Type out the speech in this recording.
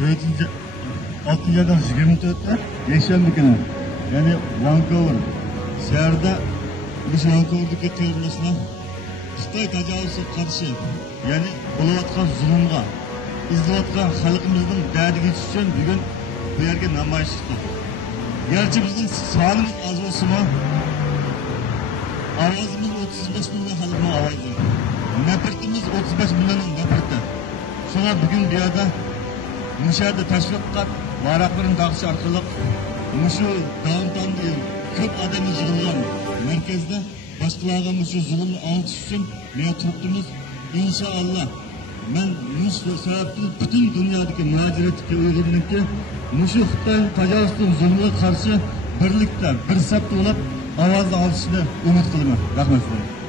6-dan 24'te Yaşandı günü. Yani Vancouver şehirde biz Vancouver'daki kıyırılışına Xitoy tajovuzga qarshi, ya'ni bo'layotgan zulmga, izlayotgan xalqimizning dardiga yetish uchun bugun bu yerga namoyish chiqdik. Gerçi bizning sonimiz oz bo'lsa-mu, ovozimiz 35 million xalqning ovozi. Nafratimiz 35 millionning nafrati. Shuna bugun bu yerda Müşahede tashviqot varaqlarini dağışı orqali mushu downtownda ko'p odam yig'ilgan markazda boshqalarga mushu zulmni anglatish uchun men turibmiz. İnşallah men mushu sababli butun dunyodagi mujohidlarga uyg'urlikka mushu Xitoy tajovuzning zulmiga qarshi birlikda bir safda bo'lib ovoz olishni umid qilaman. Rahmat.